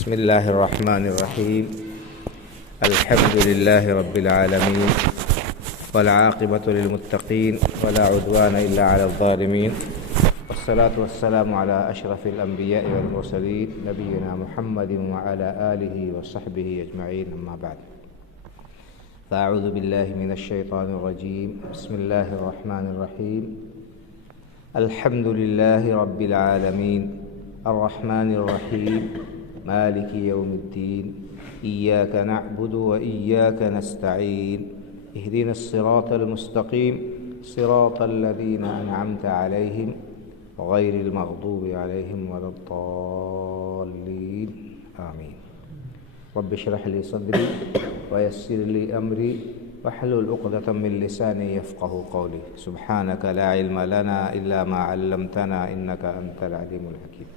بسم الله الرحمن الرحيم. الحمد لله رب العالمين، والعاقبة للمتقين، ولا عدوان إلا على الظالمين، والصلاة والسلام على أشرف الأنبياء والمرسلين نبينا محمد وعلى آله وصحبه أجمعين، أما بعد. فأعوذ بالله من الشيطان الرجيم. بسم الله الرحمن الرحيم. الحمد لله رب العالمين، الرحمن الرحيم، مالك يوم الدين، إياك نعبد وإياك نستعين، اهدنا الصراط المستقيم، صراط الذين أنعمت عليهم غير المغضوب عليهم ولا الضالين، آمين. رب اشرح لي صدري ويسر لي أمري واحلل عقدة من لساني يفقهوا قولي. سبحانك لا علم لنا إلا ما علمتنا إنك أنت العليم الحكيم.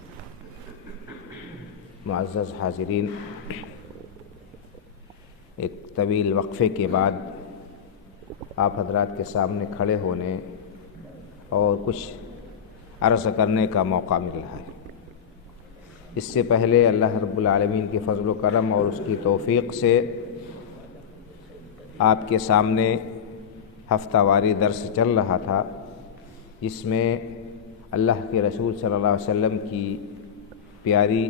معزز حاضرین، ایک طویل وقفے کے بعد آپ حضرات کے سامنے کھڑے ہونے اور کچھ عرض کرنے کا موقع مل رہا ہے. اس سے پہلے اللہ رب العالمین کے فضل و کرم اور اس کی توفیق سے آپ کے سامنے ہفتہ واری درس چل رہا تھا، جس میں اللہ کے رسول صلی اللہ علیہ وسلم کی پیاری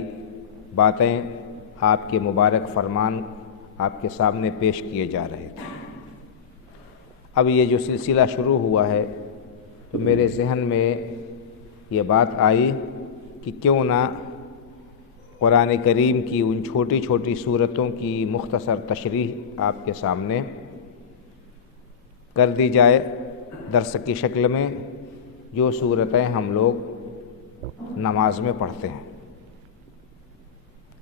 باتیں، آپ کے مبارک فرمان آپ کے سامنے پیش کیے جا رہے تھے. اب یہ جو سلسلہ شروع ہوا ہے تو میرے ذہن میں یہ بات آئی کہ کیوں نہ قرآن کریم کی ان چھوٹی چھوٹی صورتوں کی مختصر تشریح آپ کے سامنے کر دی جائے درس کی شکل میں، جو صورتیں ہم لوگ نماز میں پڑھتے ہیں.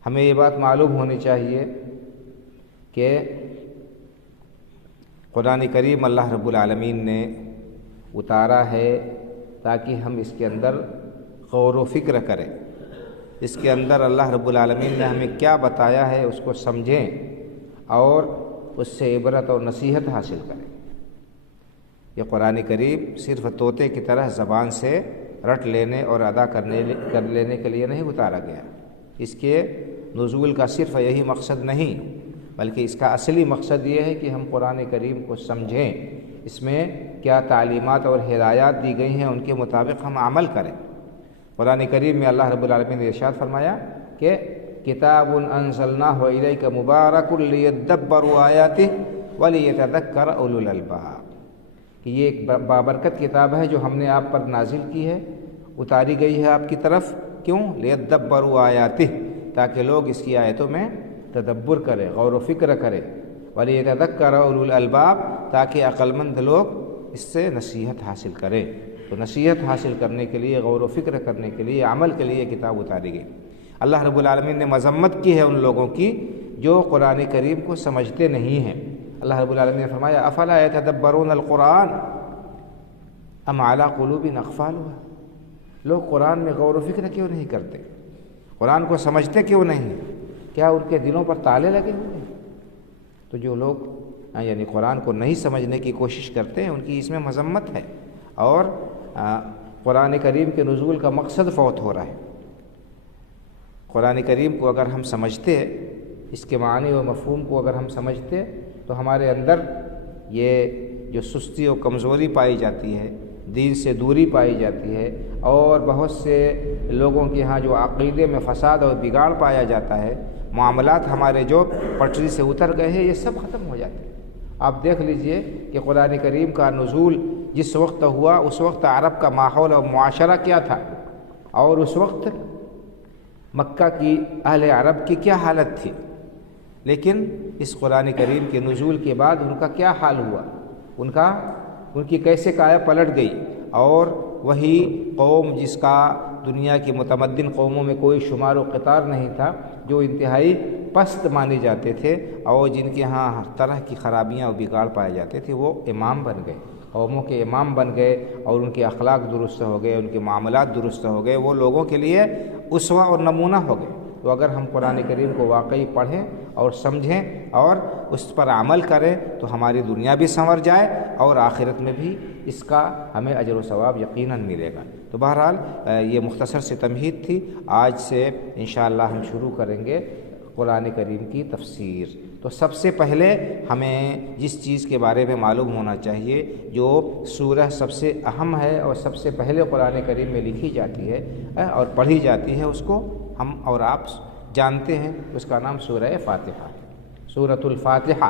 ہمیں یہ بات معلوم ہونی چاہیے کہ قرآن کریم اللہ رب العالمین نے اتارا ہے تاکہ ہم اس کے اندر غور و فکر کریں. اس کے اندر اللہ رب العالمین نے ہمیں کیا بتایا ہے اس کو سمجھیں اور اس سے عبرت اور نصیحت حاصل کریں. یہ قرآن کریم صرف طوطے کی طرح زبان سے رٹ لینے اور ادا کر لینے کے لیے نہیں اتارا گیا. اس کے نزول کا صرف یہی مقصد نہیں، بلکہ اس کا اصلی مقصد یہ ہے کہ ہم قرآن کریم کو سمجھیں، اس میں کیا تعلیمات اور ہدایات دی گئی ہیں ان کے مطابق ہم عمل کریں. قرآن کریم میں اللہ رب العالمین نے ارشاد فرمایا کہ کتاب انزلناہ الیک مبارک لیدبروا آیاتہ ولیتذکر اولو الالباب، کہ یہ ایک بابرکت کتاب ہے جو ہم نے آپ پر نازل کی ہے، اتاری گئی ہے آپ کی طرف. کیوں؟ لیدبروا آیاتہ، تاکہ لوگ اس کی آیتوں میں تدبر کریں، غور و فکر کریں. ولیتذکر اولو الالباب، تاکہ عقل مند لوگ اس سے نصیحت حاصل کریں. تو نصیحت حاصل کرنے کے لیے، غور و فکر کرنے کے لیے، عمل کے لیے کتاب اتاری گئی. اللہ رب العالمین نے مذمت کی ہے ان لوگوں کی جو قرآن کریم کو سمجھتے نہیں ہیں. اللہ رب العالمین نے فرمایا افلا یتدبرون القرآن ام علی قلوب اقفالها، لوگ قرآن میں غور و فکر کیوں نہیں کرتے؟ قرآن کو سمجھتے کیوں نہیں؟ کیا ان کے دلوں پر تالے لگے ہوئے ہیں؟ تو جو لوگ یعنی قرآن کو نہیں سمجھنے کی کوشش کرتے ہیں ان کی اس میں مذمت ہے، اور قرآن کریم کے نزول کا مقصد فوت ہو رہا ہے. قرآن کریم کو اگر ہم سمجھتے، اس کے معنی و مفہوم کو اگر ہم سمجھتے، تو ہمارے اندر یہ جو سستی و کمزوری پائی جاتی ہے، دین سے دوری پائی جاتی ہے، اور بہت سے لوگوں کے ہاں جو عقیدے میں فساد اور بگاڑ پایا جاتا ہے، معاملات ہمارے جو پٹری سے اتر گئے ہیں، یہ سب ختم ہو جاتے ہیں. آپ دیکھ لیجئے کہ قرآن کریم کا نزول جس وقت ہوا اس وقت عرب کا ماحول اور معاشرہ کیا تھا، اور اس وقت مکہ کی اہل عرب کی کیا حالت تھی. لیکن اس قرآن کریم کے نزول کے بعد ان کا کیا حال ہوا، ان کی کیسے کایا پلٹ گئی. اور وہی قوم جس کا دنیا کی متمدن قوموں میں کوئی شمار و قطار نہیں تھا، جو انتہائی پست مانے جاتے تھے اور جن کے ہاں ہر طرح کی خرابیاں اور بگاڑ پائے جاتے تھے، وہ امام بن گئے، قوموں کے امام بن گئے، اور ان کے اخلاق درست ہو گئے، ان کے معاملات درست ہو گئے، وہ لوگوں کے لیے اسوہ اور نمونہ ہو گئے. تو اگر ہم قرآن کریم کو واقعی پڑھیں اور سمجھیں اور اس پر عمل کریں تو ہماری دنیا بھی سنور جائے اور آخرت میں بھی اس کا ہمیں اجر و ثواب یقیناً ملے گا. تو بہرحال یہ مختصر سی تمہید تھی. آج سے انشاءاللہ ہم شروع کریں گے قرآن کریم کی تفسیر. تو سب سے پہلے ہمیں جس چیز کے بارے میں معلوم ہونا چاہیے، جو سورہ سب سے اہم ہے اور سب سے پہلے قرآن کریم میں لکھی جاتی ہے اور پڑھی جاتی ہے، اس کو ہم اور آپ جانتے ہیں، اس کا نام سورہ فاتحہ، سورۃ الفاتحہ.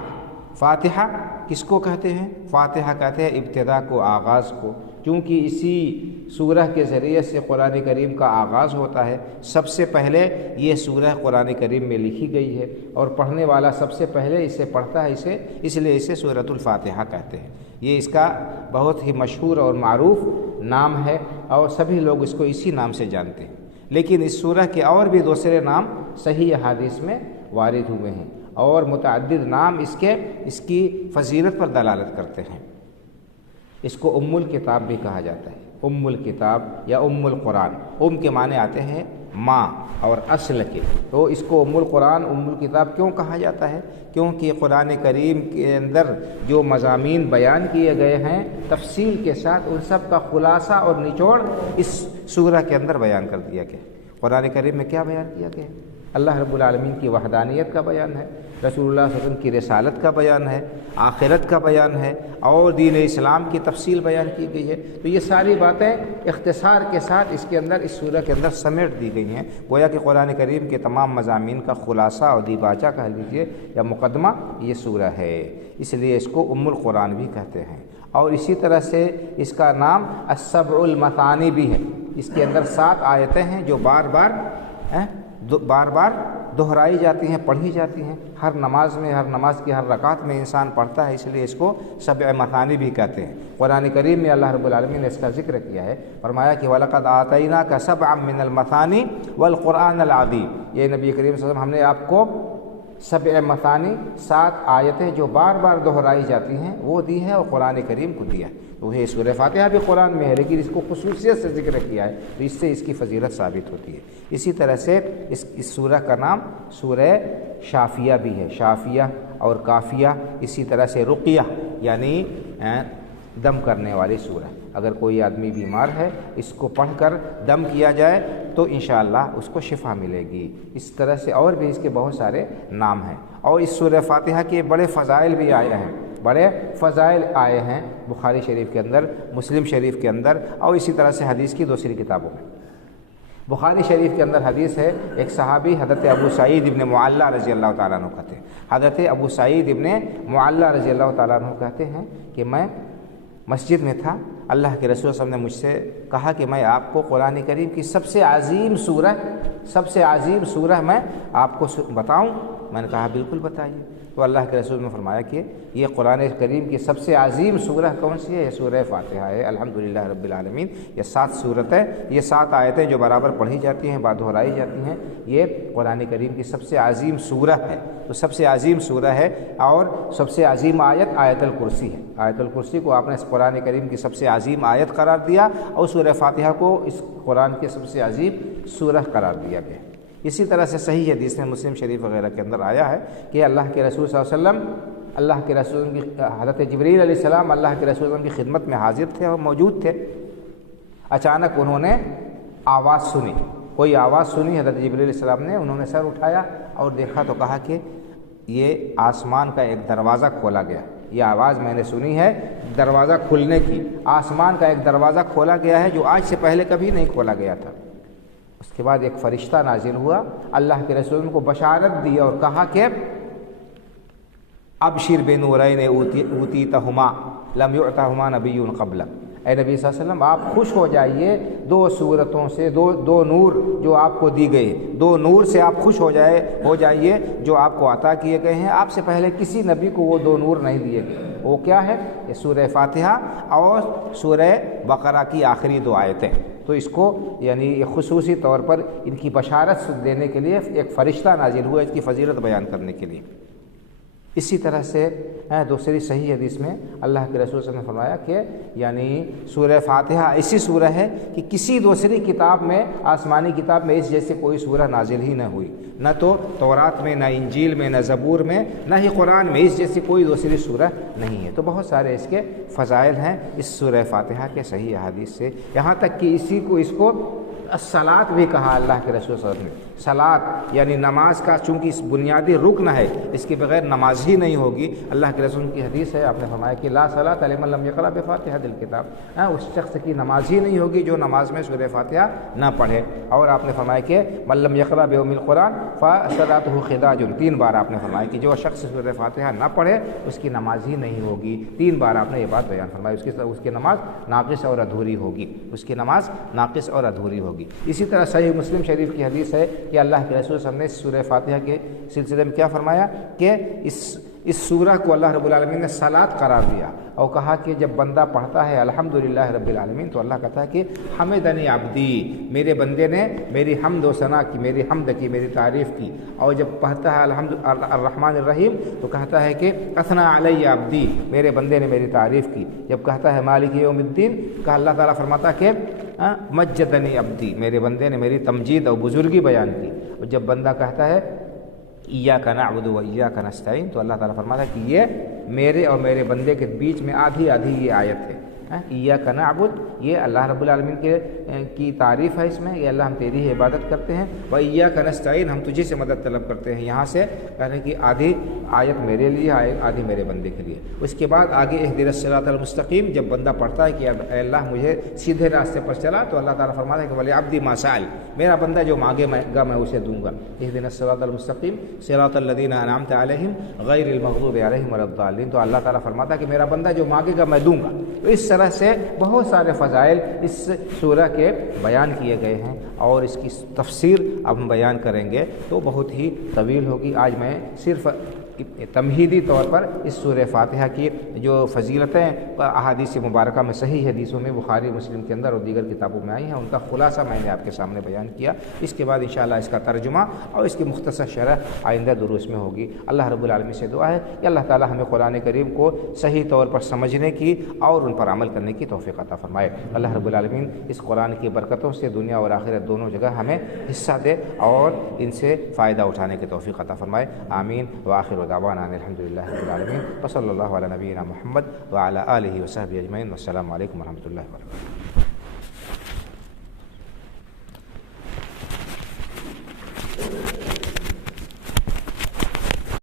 فاتحہ کس کو کہتے ہیں؟ فاتحہ کہتے ہیں ابتدا کو، آغاز کو، کیونکہ اسی سورہ کے ذریعے سے قرآن کریم کا آغاز ہوتا ہے. سب سے پہلے یہ سورہ قرآن کریم میں لکھی گئی ہے اور پڑھنے والا سب سے پہلے اسے پڑھتا ہے، اس لیے اسے سورۃ الفاتحہ کہتے ہیں. یہ اس کا بہت ہی مشہور اور معروف نام ہے اور سبھی لوگ اس کو اسی نام سے جانتے ہیں. لیکن اس سورہ کے اور بھی دوسرے نام صحیح احادیث میں وارد ہوئے ہیں اور متعدد نام اس کی فضیلت پر دلالت کرتے ہیں. اس کو ام الکتاب بھی کہا جاتا ہے، ام الکتاب یا ام القرآن. ام کے معنی آتے ہیں ماں اور اصل کے، تو اس کو ام القرآن، ام الکتاب کیوں کہا جاتا ہے؟ کیونکہ قرآن کریم کے اندر جو مضامین بیان کیے گئے ہیں تفصیل کے ساتھ، ان سب کا خلاصہ اور نچوڑ اس سورہ کے اندر بیان کر دیا گیا. قرآن کریم میں کیا بیان کیا گیا؟ اللہ رب العالمین کی وحدانیت کا بیان ہے، رسول اللہ صلی اللہ علیہ وسلم کی رسالت کا بیان ہے، آخرت کا بیان ہے اور دین اسلام کی تفصیل بیان کی گئی ہے. تو یہ ساری باتیں اختصار کے ساتھ اس کے اندر، اس سورہ کے اندر سمیٹ دی گئی ہیں. گویا کہ قرآن کریم کے تمام مضامین کا خلاصہ اور دیباچہ کہہ لیجیے یا مقدمہ یہ سورہ ہے، اس لیے اس کو ام القرآن بھی کہتے ہیں. اور اسی طرح سے اس کا نام السبع المثانی بھی ہے. اس کے اندر 7 آیتیں ہیں جو بار بار دہرائی جاتی ہیں، پڑھی جاتی ہیں. ہر نماز میں، ہر نماز کی ہر رکعت میں انسان پڑھتا ہے، اس لیے اس کو سبع مثانی بھی کہتے ہیں. قرآن کریم میں اللہ رب العالمین نے اس کا ذکر کیا ہے، فرمایا کہ وَلَقَدْ آتَيْنَاكَ سَبْعًا مِّنَ الْمَثَانِي وَالْقُرْآنَ الْعَظِيمِ. یہ نبی کریم صلی اللہ علیہ وسلم ہم نے آپ کو سبع مثانی 7 آیتیں جو بار بار دہرائی جاتی ہیں وہ دی ہیں اور قرآن کریم کو دیا. وہ ہے سورہ فاتحہ بھی قرآن میں ہے لیکن اس کو خصوصیت سے ذکر کیا ہے، تو اس سے اس کی فضیلت ثابت ہوتی ہے. اسی طرح سے اس سورہ کا نام سورہ شافیہ بھی ہے، شافیہ اور کافیہ. اسی طرح سے رقیہ یعنی دم کرنے والی سورہ. اگر کوئی آدمی بیمار ہے اس کو پڑھ کر دم کیا جائے تو انشاءاللہ اس کو شفا ملے گی. اس طرح سے اور بھی اس کے بہت سارے نام ہیں. اور اس سورہ فاتحہ کے بڑے فضائل بھی آئے ہیں، بخاری شریف کے اندر، مسلم شریف کے اندر اور اسی طرح سے حدیث کی دوسری کتابوں میں. بخاری شریف کے اندر حدیث ہے، ایک صحابی حضرت ابو سعید ابن معلّہ رضی اللہ تعالیٰ عنہ کہتے ہیں، حضرت ابو سعید ابن معلّہ رضی اللہ تعالیٰ عنہ کہتے ہیں کہ میں مسجد میں تھا، اللہ کے رسول صلی اللہ علیہ وسلم نے مجھ سے کہا کہ میں آپ کو قرآن کریم کی سب سے عظیم سورہ میں آپ کو بتاؤں. میں نے کہا بالکل بتائیے. تو اللہ کے رسول نے فرمایا کہ یہ قرآن کریم کی سب سے عظیم سورہ کون سی ہے؟ یہ سورہ فاتحہ ہے. الحمدللہ رب العالمین. یہ 7 سورتیں، یہ 7 آیتیں جو برابر پڑھی جاتی ہیں، بعد دہرائی جاتی ہیں، یہ قرآن کریم کی سب سے عظیم سورہ ہے. تو سب سے عظیم سورہ ہے اور سب سے عظیم آیت آیت الکرسی ہے. آیت الکرسی کو آپ نے اس قرآن کریم کی سب سے عظیم آیت قرار دیا اور سورہ فاتحہ کو اس قرآن کی سب سے عظیم سورہ قرار دیا گیا. اسی طرح سے صحیح حدیث میں مسلم شریف وغیرہ کے اندر آیا ہے کہ اللہ کے رسول صلی اللہ علیہ وسلم، اللہ کے رسول کی حضرت جبریل علیہ السلام اللہ کے رسول کی خدمت میں حاضر تھے اور موجود تھے. اچانک انہوں نے آواز سنی، کوئی آواز سنی حضرت جبریل علیہ السلام نے. انہوں نے سر اٹھایا اور دیکھا تو کہا کہ یہ آسمان کا ایک دروازہ کھولا گیا. یہ آواز میں نے سنی ہے دروازہ کھلنے کی. آسمان کا ایک دروازہ کھولا گیا ہے جو آج سے پہلے کبھی نہیں کھولا گیا تھا. اس کے بعد ایک فرشتہ نازل ہوا، اللہ کے رسول کو بشارت دی اور کہا کہ ابشر بنورین اوتیتہما لم یعطہما نبی قبلک. اے نبی صلی اللہ علیہ وسلم آپ خوش ہو جائیے 2 صورتوں سے، دو نور جو آپ کو دی گئی، 2 نور سے آپ خوش ہو جائیے جو آپ کو عطا کیے گئے ہیں. آپ سے پہلے کسی نبی کو وہ 2 نور نہیں دیے گئے. وہ کیا ہے؟ یہ سورہ فاتحہ اور سورہ بقرہ کی آخری 2 آیتیں. تو اس کو یعنی خصوصی طور پر ان کی بشارت دینے کے لیے ایک فرشتہ نازل ہوا اس کی فضیلت بیان کرنے کے لیے. اسی طرح سے دوسری صحیح حدیث میں اللہ کے رسول صلی اللہ علیہ وسلم نے فرمایا کہ یعنی سورہ فاتحہ ایسی سورہ ہے کہ کسی دوسری کتاب میں، آسمانی کتاب میں اس جیسے کوئی سورہ نازل ہی نہ ہوئی، نہ تو تورات میں، نہ انجیل میں، نہ زبور میں، نہ ہی قرآن میں اس جیسی کوئی دوسری سورہ نہیں ہے۔ تو بہت سارے اس کے فضائل ہیں اس سورہ فاتحہ کے صحیح احادیث سے، یہاں تک کہ اس کو الصلاۃ بھی کہا اللہ کے رسول صلی اللہ علیہ وسلم نے۔ صلاۃ یعنی نماز کا چونکہ اس بنیادی رکن ہے، اس کے بغیر نماز ہی نہیں ہوگی۔ اللہ کے رسول کی حدیث ہے، آپ نے فرمایا کہ لا صلاۃ لمن لم یقرأ بفاتحۃ الکتاب، اس شخص کی نماز ہی نہیں ہوگی جو نماز میں سورہ فاتحہ نہ پڑھے۔ اور آپ نے فرمایا کہ من لم یقرأ بأم القرآن فصلاتہ خداج، 3 بار آپ نے فرمایا کہ جو شخص سورہ فاتحہ نہ پڑھے اس کی نماز ہی نہیں ہوگی۔ 3 بار آپ نے یہ بات بیان فرمائی، اس کی نماز ناقص اور ادھوری ہوگی، اس کی نماز ناقص اور ادھوری ہوگی۔ اسی طرح صحیح مسلم شریف کی حدیث ہے کہ اللہ کے رسول صلی اللہ علیہ وسلم نے سورہ فاتحہ کے سلسلے میں کیا فرمایا کہ اس سورہ کو اللہ رب العالمین نے صلاۃ قرار دیا اور کہا کہ جب بندہ پڑھتا ہے الحمدللہ رب العالمین تو اللہ کہتا ہے کہ حمدنی عبدی، میرے بندے نے میری حمد و ثنا کی، میری حمد کی، میری تعریف کی۔ اور جب پڑھتا ہے الرحمن الرحیم تو کہتا ہے کہ اثنا علی عبدی، میرے بندے نے میری تعریف کی۔ جب کہتا ہے مالک یوم الدین کہ اللہ تعالیٰ فرماتا کہ مجدنی عبدی، میرے بندے نے میری تمجید اور بزرگی بیان کی۔ اور جب بندہ کہتا ہے ایاک نعبد و ایاک نستعین تو اللہ تعالیٰ فرماتا ہے کہ یہ میرے اور میرے بندے کے بیچ میں آدھی یہ آیت ہے۔ ایاک نعبد، یہ اللہ رب العالمین کی تعریف ہے اس میں، یہ اللہ ہم تیری ہی عبادت کرتے ہیں، و ایاک نستعین، ہم تجھے سے مدد طلب کرتے ہیں۔ یہاں سے کہنے کی آدھی آیت میرے لیے، آدھی میرے بندے کے لیے۔ اس کے بعد آگے اہدنا الصراط المستقیم، جب بندہ پڑھتا ہے کہ اے اللہ مجھے سیدھے راستے پر چلا تو اللہ تعالیٰ فرماتا ہے کہ وَلِعَبْدِ مَا سَأَلَ، میرا بندہ جو مانگے گا میں اسے دوں گا۔ اہدنا الصراط المستقیم صراط الذین انعمت علیہم غیر المغضوب علیہم ولا الضالین، تو اللہ تعالیٰ فرماتا ہے کہ میرا بندہ جو مانگے گا میں دوں گا۔ تو اس طرح سے بہت سارے فضائل اس سورہ کے بیان کیے گئے ہیں، اور اس کی تفسیر اب ہم بیان کریں گے تو بہت ہی طویل ہوگی۔ آج میں صرف تمہیدی طور پر اس سورہ فاتحہ کی جو فضیلتیں احادیث مبارکہ میں، صحیح حدیثوں میں، بخاری مسلم کے اندر اور دیگر کتابوں میں آئی ہیں، ان کا خلاصہ میں نے آپ کے سامنے بیان کیا۔ اس کے بعد انشاءاللہ اس کا ترجمہ اور اس کی مختصر شرح آئندہ دروس میں ہوگی۔ اللہ رب العالمین سے دعا ہے کہ اللہ تعالی ہمیں قرآن کریم کو صحیح طور پر سمجھنے کی اور ان پر عمل کرنے کی توفیق عطا فرمائے۔ اللہ رب العالمین اس قرآن کی برکتوں سے دنیا اور آخرت دونوں جگہ ہمیں حصہ دے اور ان سے فائدہ اٹھانے کی توفیق عطا فرمائے۔ آمین۔ وآخر دعوانا الحمدللہ رب العالمین، وصلی اللہ علی نبینا محمد وعلی آلہ وصحبہ اجمعین، والسلام علیکم ورحمۃ اللہ وبرکاتہ۔